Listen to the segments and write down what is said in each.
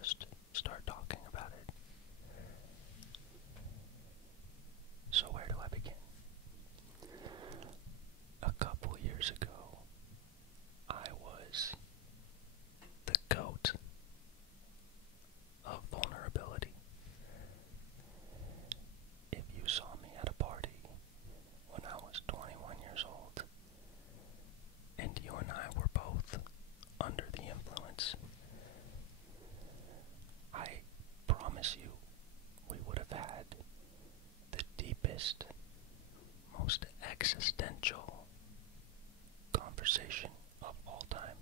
just start talking about it. So where do I begin? A couple years ago, I was the GOAT of vulnerability. If you saw me at a party when I was 21 years old, and you and I were both under the influence, I promise you we would have had the deepest, most existential conversation of all time.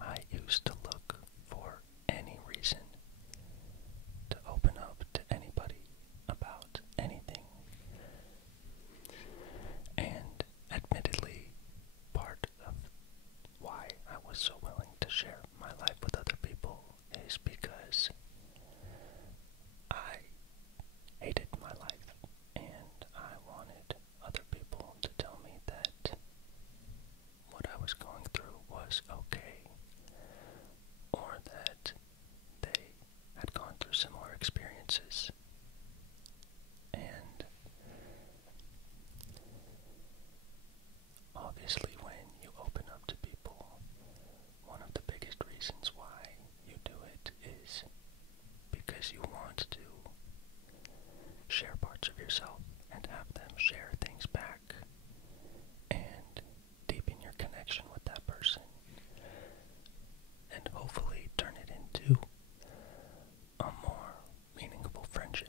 I used to look for any reason to open up to anybody about anything. And admittedly, part of why I was so willing to share my life with other people is because I hated my life, and I wanted other people to tell me that what I was going through was okay, or that they had gone through similar experiences. And obviously, when you open up to people, one of the biggest reasons why you do it is because you want to share parts of yourself and have them share things back and deepen your connection with that person and hopefully turn it into a more meaningful friendship.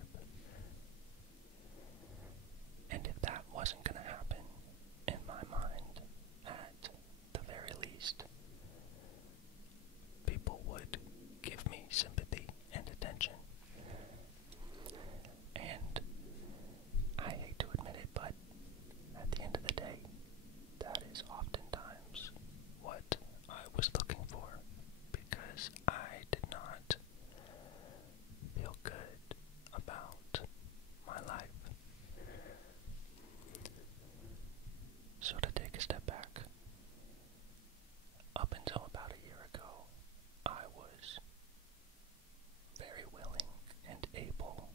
And if that wasn't going to happen, in my mind, at the very least, people would give me sympathy and attention. And I hate to admit it, but at the end of the day, that is oftentimes what I was looking for, because I did not feel good about my life. So to take a step back, up until about a year ago, I was very willing and able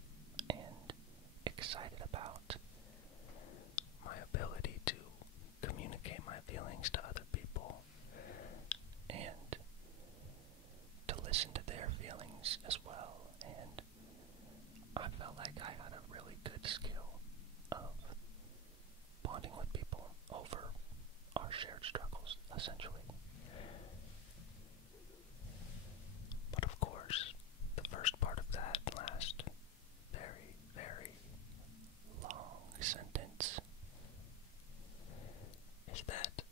and excited about my ability to communicate my feelings to other people and to listen to their feelings as well. And I felt like I had a really good skill of bonding with people over our shared struggles, essentially. But of course, the first part of that last very, very long sentence is that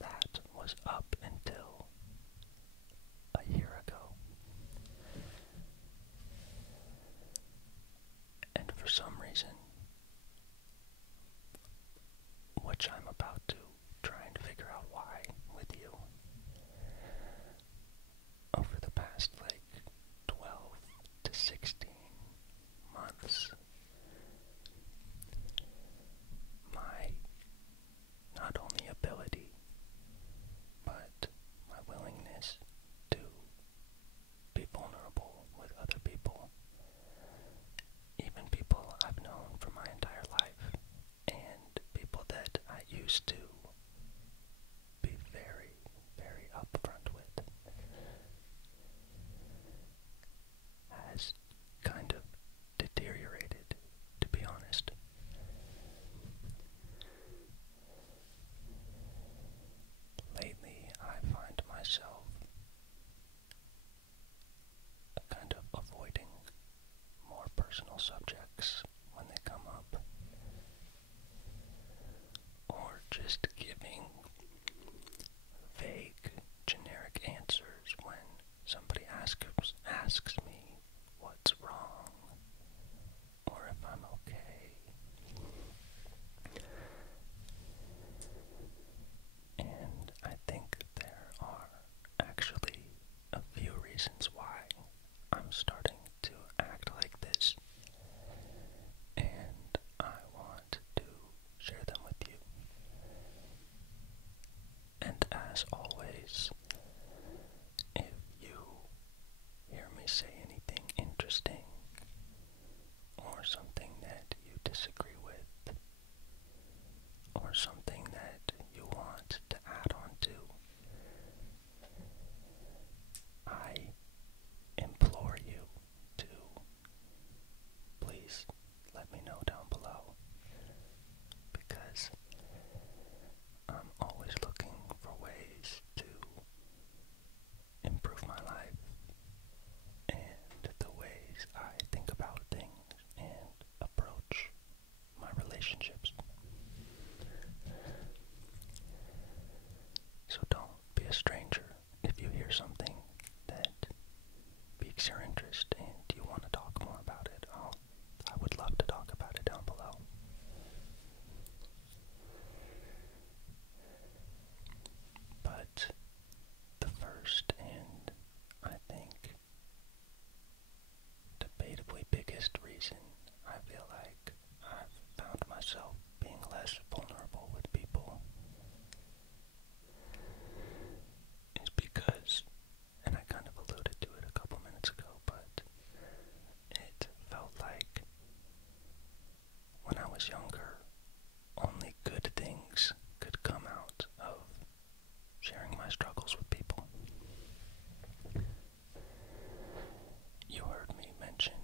that was up until a year ago. And for some reason, which I'm about to try and figure out why with you, over the past 12 to 16 months, my not only ability, but my willingness to be vulnerable with other people, even people I've known for my entire life, and people that I used to be very, very upfront with, has kind of deteriorated, to be honest. Lately, I find myself kind of avoiding more personal subjects when they come up, or just giving vague, generic answers when somebody asks me what's wrong or if I'm okay. And I think there are actually a few reasons why I'm starting to act like this, and I want to share them with you. And as always, if piques your interest and you want to talk more about it, I would love to talk about it down below. But the first and I think debatably biggest reason I feel like I've found myself being less vulnerable with people is because, and I kind of alluded to it a couple minutes ago, but it felt like when I was younger, only good things could come out of sharing my struggles with people. You heard me mention,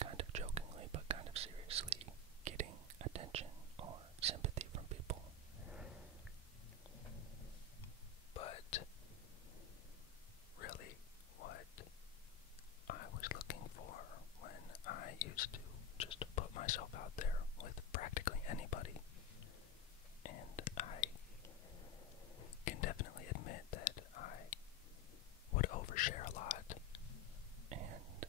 kind of jokingly but kind of seriously, getting attention or sympathy from people. But really, what I was looking for when I used to just put myself out there with practically anybody, and I can definitely admit that I would overshare a lot, and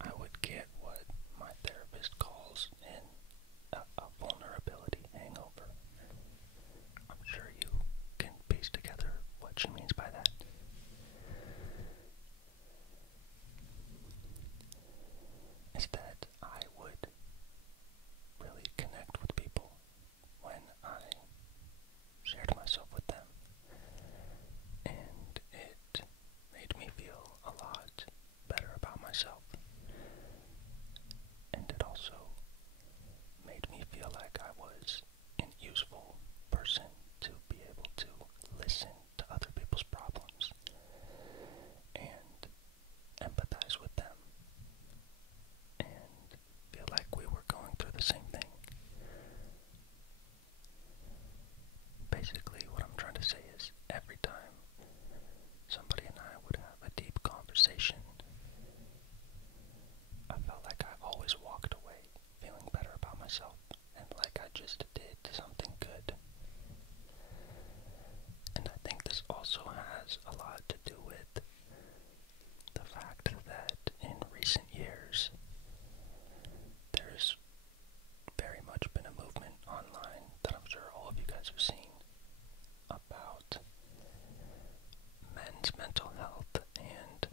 I would get what my therapist calls a vulnerability hangover. I'm sure you can piece together what she means by that. Is that I would really connect with people when I shared myself with them, and it made me feel a lot better about myself, and it also made me feel like I was an useful person to be able to listen to other people's problems and empathize with them and feel like we were going through the same thing. Basically, what I'm trying to say is every time somebody and I would have a deep conversation, I felt like I always walked away feeling better about myself and like I just did something good. And I think this also has a lot to do with the fact that in recent years, there's very much been a movement online that I'm sure all of you guys have seen about men's mental health and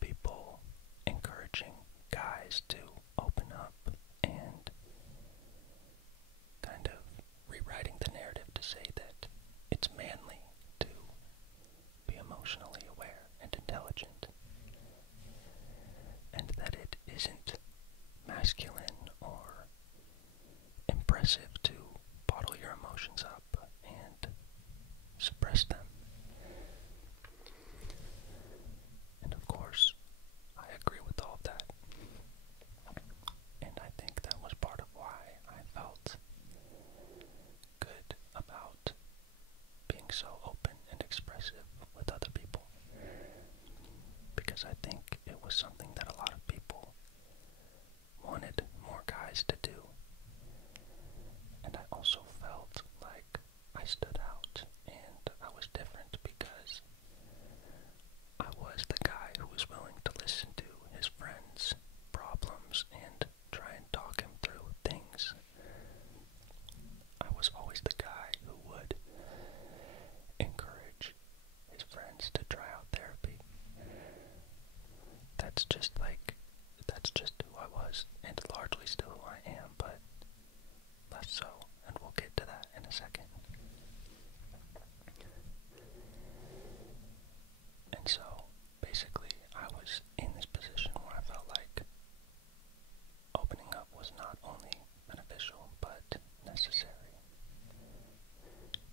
people encouraging guys to open up and kind of rewriting the narrative to say that it's manly to be emotionally aware and intelligent, and that it isn't masculine or impressive to bottle your emotions up and suppress them. And of course, I agree with all of that. And I think that was part of why I felt good about being so open and expressive with other people. Because I think it was something that a lot of people wanted more guys to do. And I also felt like I stood out and I was different because I was the guy who was willing to listen to his friends' problems and try and talk him through things. I was always the guy who would encourage his friends to try out therapy. That's just who I was, and largely still who I am, but less so, and we'll get to that in a second. And so, basically, I was in this position where I felt like opening up was not only beneficial, but necessary.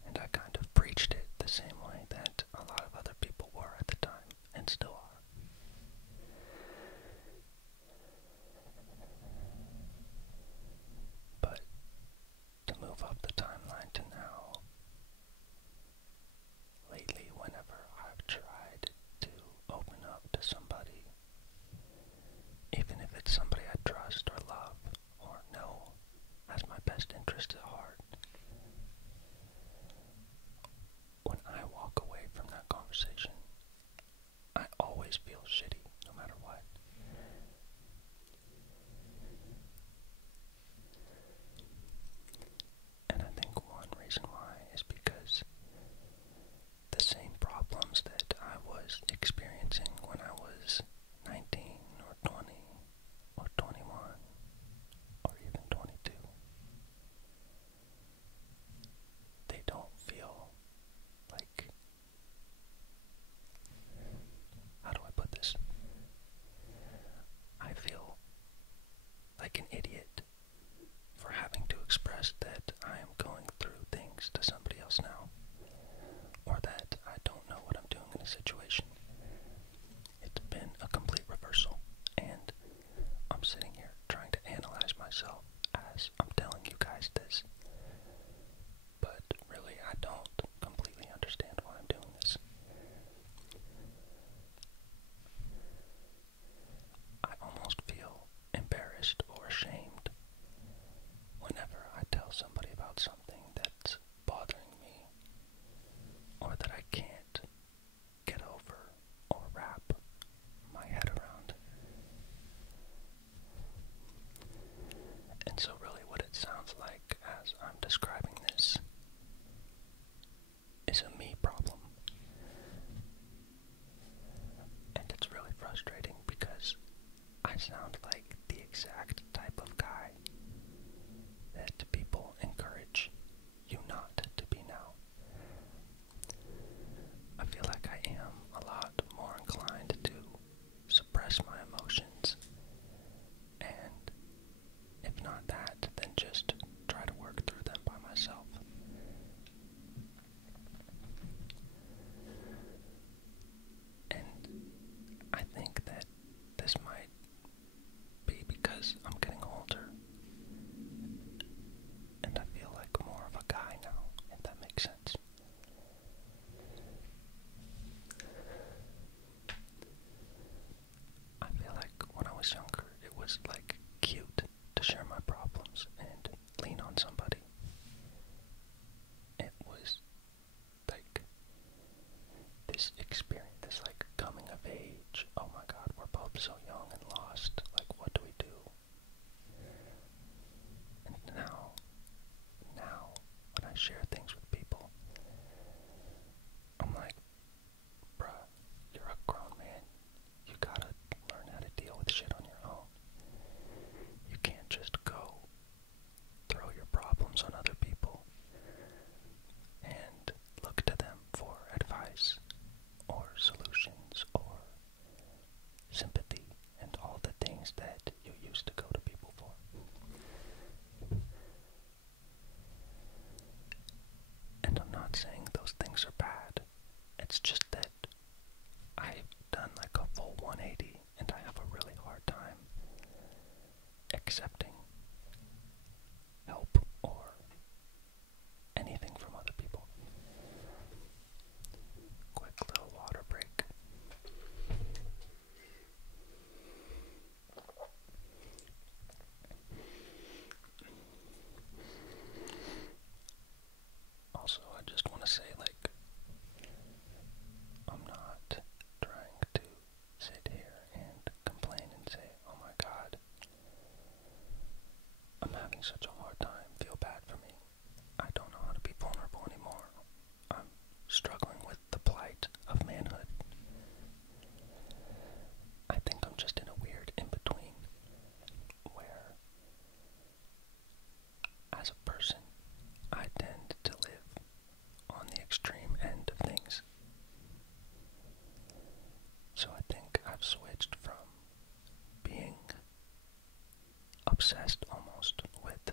And I kind of preached it the same way that a lot of other people were at the time, and still are. But to move up the timeline to now, lately, whenever I've tried to open up sound like the exact type of guy that people encourage you not to be now. I feel like I am a lot more inclined to suppress my emotions, and if not that, then just try to work through them by myself. And I think that this might be because I'm getting older, and I feel like more of a guy now, if that makes sense. I feel like when I was younger, it was like cute to share my problems and lean on somebody. It was like this experience, this like coming of age. Oh my God, we're both so young and lost. Like, what do we do? And now when I share things with people, I'm like, bruh, you're a grown man. You gotta learn how to deal with shit on your own. You can't just go throw your problems on other people and look to them for advice or solutions or sympathy and all the things that you used to go to people for. And I'm not saying those things are bad. It's just that I've done like a full 180 and I have a really hard time accepting help or anything from other people. Quick little water break. Also, I just want to say, like, I'm not trying to sit here and complain and say, oh my God, I'm having such a hard time, feel bad for me. I don't know how to be vulnerable anymore. I'm struggling with the plight of manhood. I think I'm just in a weird in-between where, as a person, I tend to live on the extreme end of things. So I think I've switched from being obsessed almost with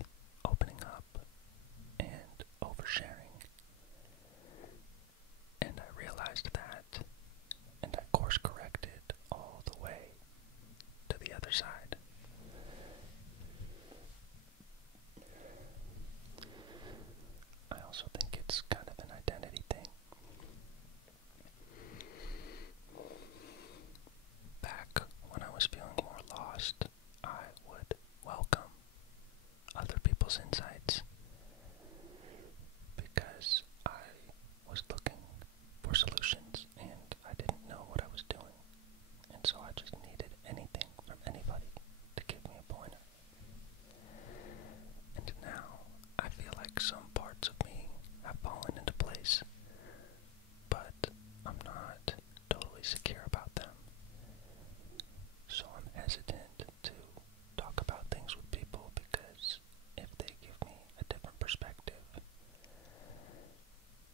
opening up and oversharing, and I realized that, and I course corrected all the way to the other side. I also think it's kind of an identity thing. Back when I was feeling more lost, I would welcome other people's insights because I was looking for solutions and I didn't know what I was doing. And so I just needed anything from anybody to give me a pointer. And now I feel like some parts of me have fallen into place, but I'm not totally secure about them. So I'm hesitant to talk about things with people because if they give me a different perspective,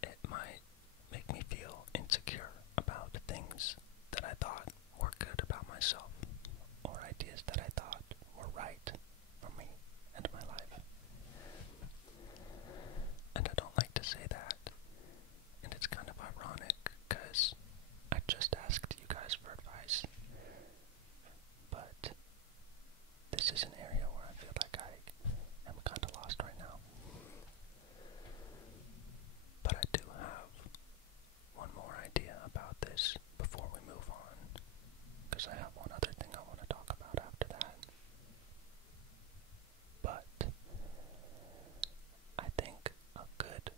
it might make me feel insecure about things that I thought were good about myself, or ideas that I thought were right for me and my life. And I don't like to say that, and it's kind of ironic because I just asked you guys for advice, but this is an area where I feel like I am kind of lost right now. But I do have one more idea about this before we move on, because I have one other thing I want to talk about after that. But I think a good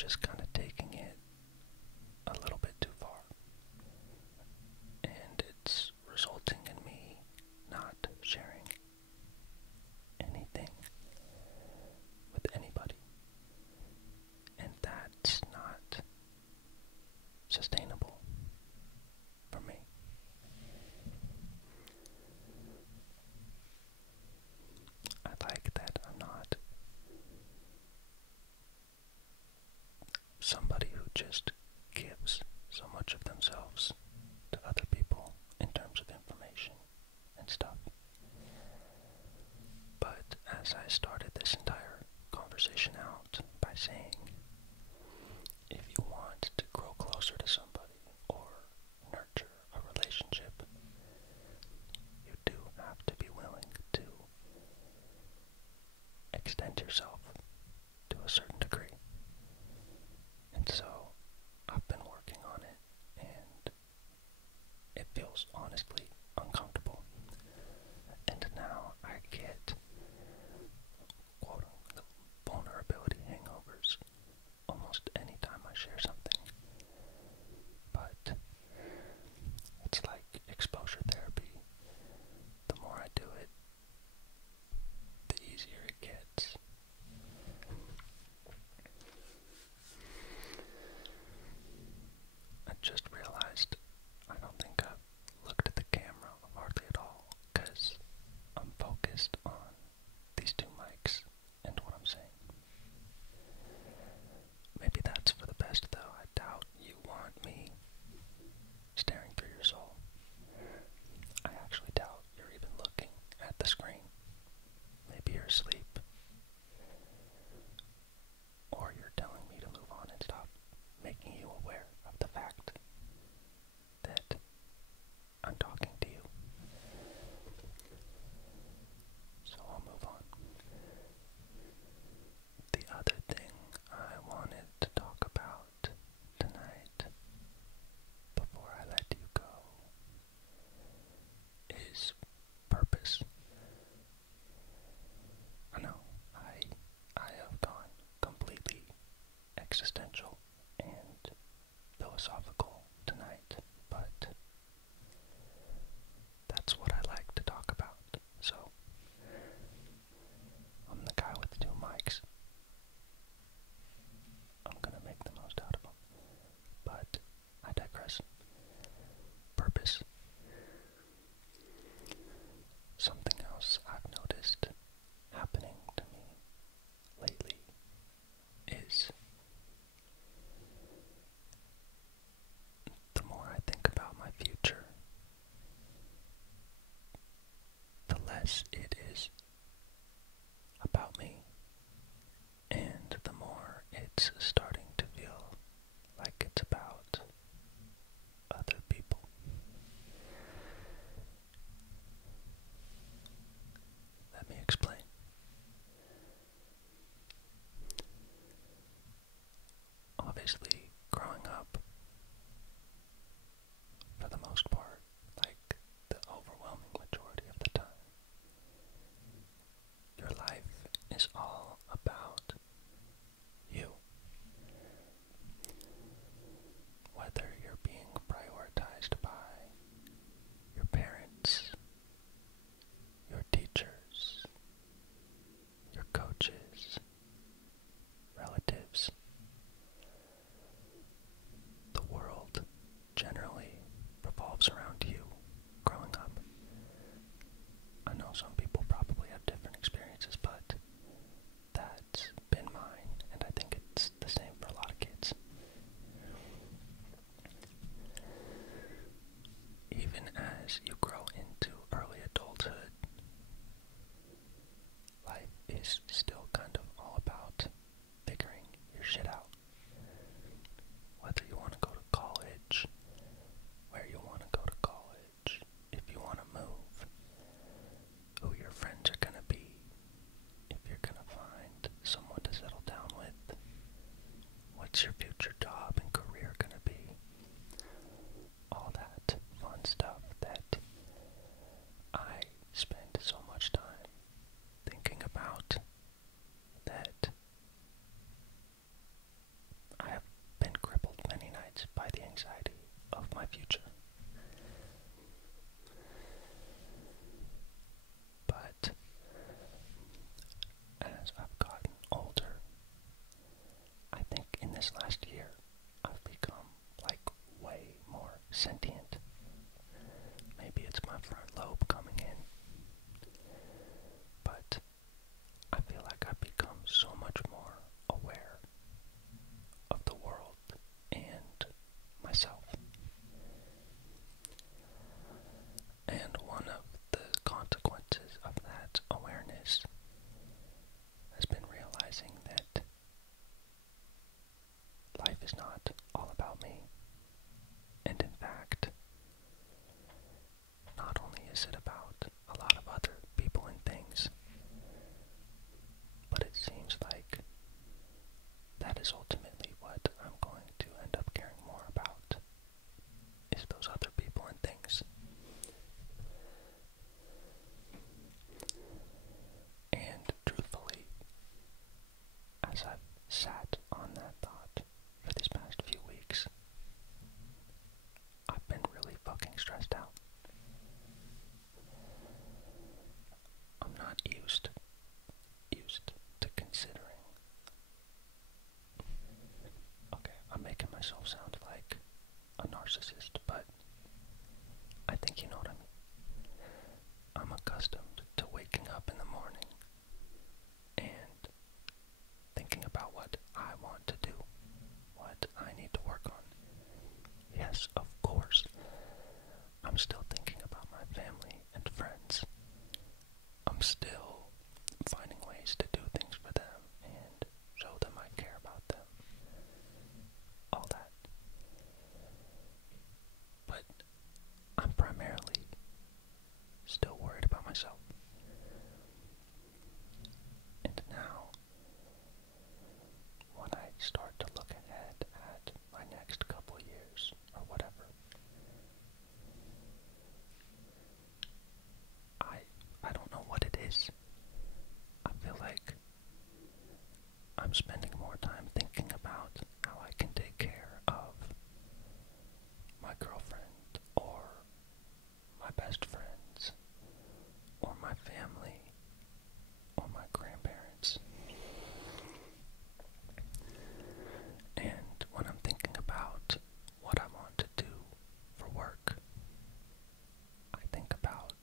just kind of taking it a little bit too far. And it's resulting in me not sharing anything with anybody. And that's not sustainable for me. I like that I'm not somebody who just gives so much of themselves to other people in terms of information and stuff. But as I started this entire conversation out by saying, if you want to grow closer to somebody or nurture a relationship, you do have to be willing to extend yourself to a certain degree. And so I've been working on it, and it feels honestly uncomfortable. And now I get, quote, the vulnerability hangovers almost any time I share something. But it's like exposure therapy. The more I do it, the easier it gets. I just realized I don't think I've looked at the camera hardly at all, because I'm focused on these two mics and what I'm saying. Maybe that's for the best, though. I doubt you want me staring through your soul. I actually doubt you're even looking at the screen. Maybe you're asleep. Or you're telling me to move on and stop making you aware of the fact that I'm talking to you. So I'll move on. The other thing I wanted to talk about tonight, before I let you go, is purpose. I know, I have gone completely existential and philosophical tonight, but that's what I like to talk about. So I'm the guy with the two mics. I'm gonna make the most out of them. But I digress. Purpose. Something else I've noticed happening to me lately is the more I think about my future, the less it is about me, and the more it's starting to feel like it's about other people. Let me explain. Obviously, growing up, for the most part, like the overwhelming majority of the time, your life is all about you. Whether you're being prioritized by your parents, your teachers, your coaches, relatives, this last year, I've become, like, way more sentient. Maybe it's my front lobe coming in. But I feel like I've become so much more aware of the world and myself. And one of the consequences of that awareness has been realizing that life is not all about me. And in fact, not only is it about a lot of other people and things, but it seems like that is ultimately what I'm going to end up caring more about, is those other people and things. And truthfully, as I've sat on that thought for these past few weeks, I've been really fucking stressed out. I'm not used to considering. Okay, I'm making myself sound like a narcissist, but I think you know what I mean. I'm accustomed to waking up in the morning and thinking about what I want to do, what I need to work on. Yes, of course, I'm still thinking about my family and friends. I'm still finding ways to do things for them and show them I care about them. All that. But I'm primarily still worried about myself. And now, when I start to look ahead at my next couple years, or whatever, I don't know what it is. I feel like I'm spending more time thinking about how I can take care of my girlfriend, or my best friends, or my family, or my grandparents. And when I'm thinking about what I want to do for work, I think about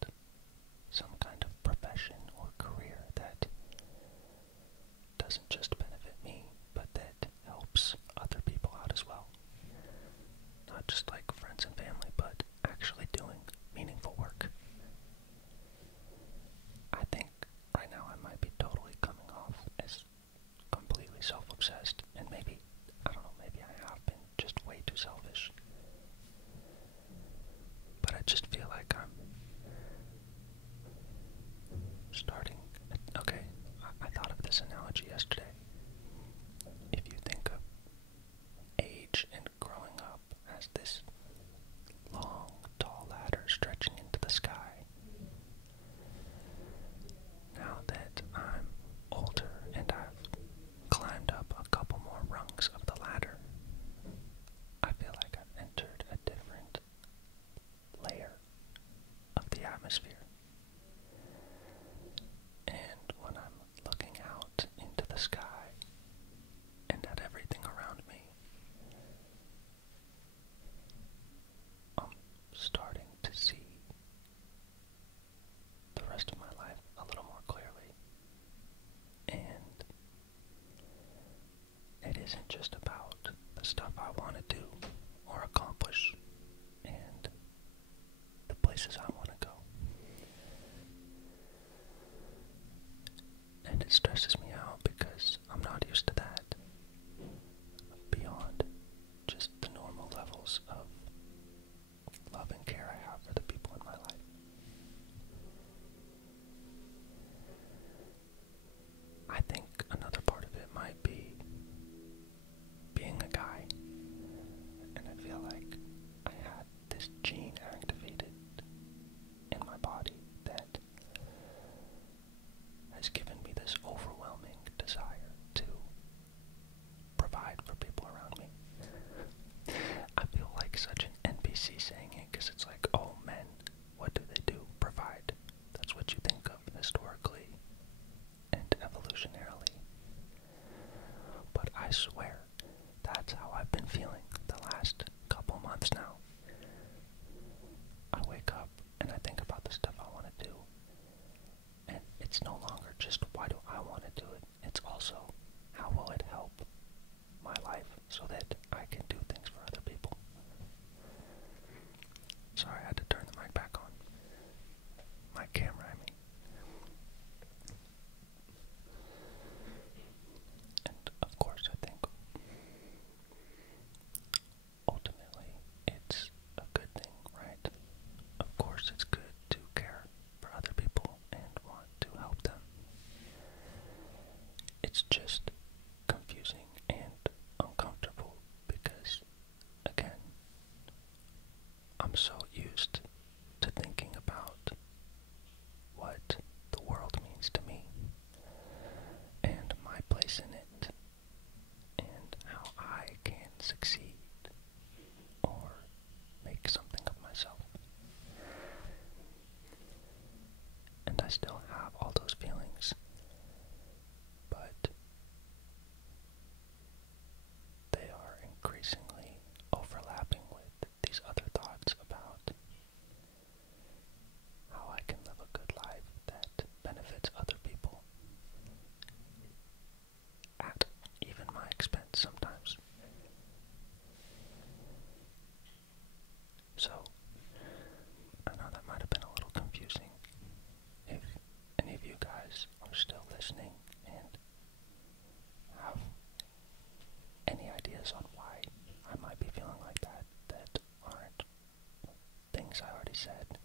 some kind of profession or career that doesn't just benefit me, but that helps other people out as well. Not just like friends and family, but actually doing meaningful work. I think right now I might be totally coming off as completely self-obsessed, and maybe, I don't know, maybe I have been just way too selfish. But I just feel like I'm starting. Okay, I thought of this analogy yesterday. If you think of age and growing up as this long, tall ladder stretching into the sky, now that I'm older and I've climbed up a couple more rungs of the ladder, I feel like I've entered a different layer of the atmosphere. And when I'm looking out into the sky and at everything around me, I'm starting to see the rest of my life a little more clearly. And it isn't just about the stuff I want to do or accomplish and the places I want to go. And it stresses me out because I'm not used to that. Beyond just the normal levels of love and care I have for the people in my life. I think another part of it might be being a guy. And I feel like I had this gene activated in my body that has given me this overwhelming desire to provide for people around me. I feel like such an NPC saying it, because it's like, oh, men, what do they do? Provide. That's what you think of historically and evolutionarily. But I swear, that's how I've been feeling the last couple months now. I wake up and I think about the stuff I want to do, and it's no longer just why do I want to do it, it's also how will it help my life so that I can do things for other people. Sorry, I had to turn the mic back on. My camera, I mean. And of course, I think ultimately it's a good thing, right? Of course, it's good to care for other people and want to help them. It's just confusing and uncomfortable because, again, I'm so used to thinking about what the world means to me and my place in it and how I can succeed or make something of myself. And I still have all those feelings, but they are increasingly overlapping with these other thoughts about how I can live a good life that benefits other people at even my expense sometimes. So, I know that might have been a little confusing. If any of you guys are still listening and have any ideas on why I might be feeling like that aren't things I already said,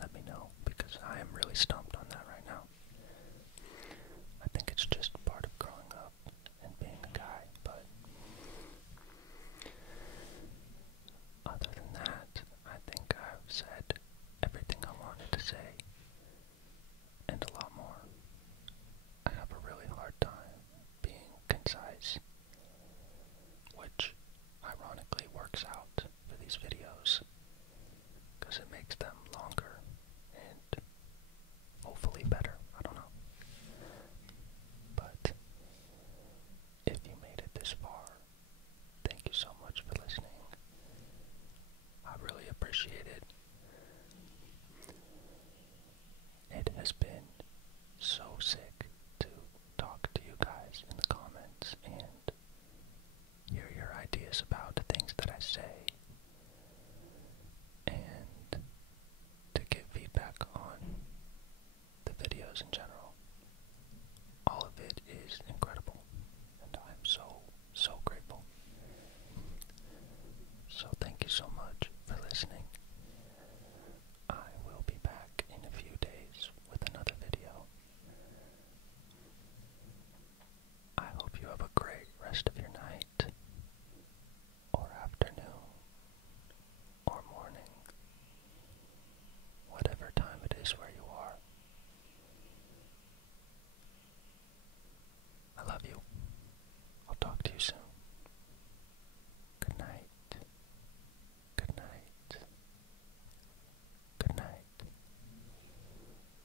let me know, because I am really stumped on that right now. I think it's just part of growing up and being a guy, but other than that, I think I've said everything I wanted to say, and a lot more. I have a really hard time being concise, which ironically works out for these videos, because it makes them longer and hopefully better. I don't know. But if you made it this far, thank you so much for listening. I really appreciate it. It has been so sick to talk to you guys in the comments and hear your ideas about